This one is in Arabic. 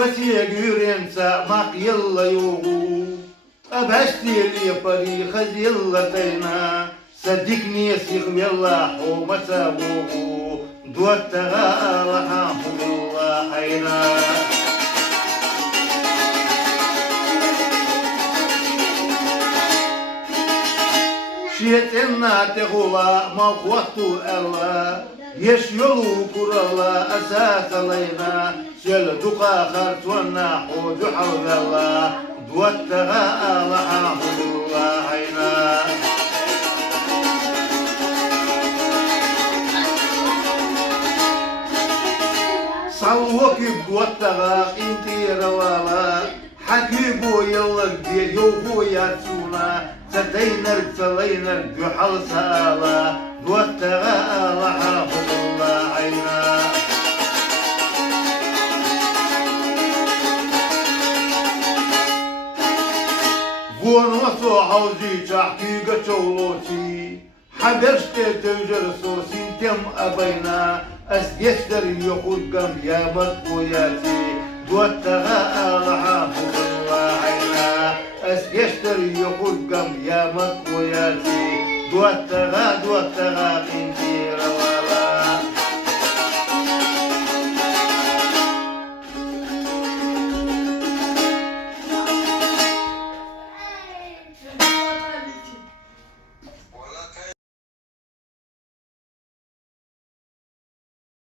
بس يجورين سامق يلا يوغو أبهشتي اللي بري خز يلا تينا صدقني سيخ يلا حومة سابوغو دوتها رحمه الله حينا شيتنا تغوى ما قوتو الله يشيلو كرلا أساس لينا شل دقا خرطونا حود حول الله دوتها رحمه الله حينا صلوك بدوتها انتي روالا حكيبو يلا البيت يوفو ياتسونا تدينر تلينر بحل سالا دوتها رحمه الله عينا فون وصو حوزي تحقيق تولوتي حبرشت توجر صوصين تم أبينا أسجستر يخود قم يا مدقوياتي دوتها رحمه الله عينا أسجستر يخود قم يا مدقوياتي دوتها انتي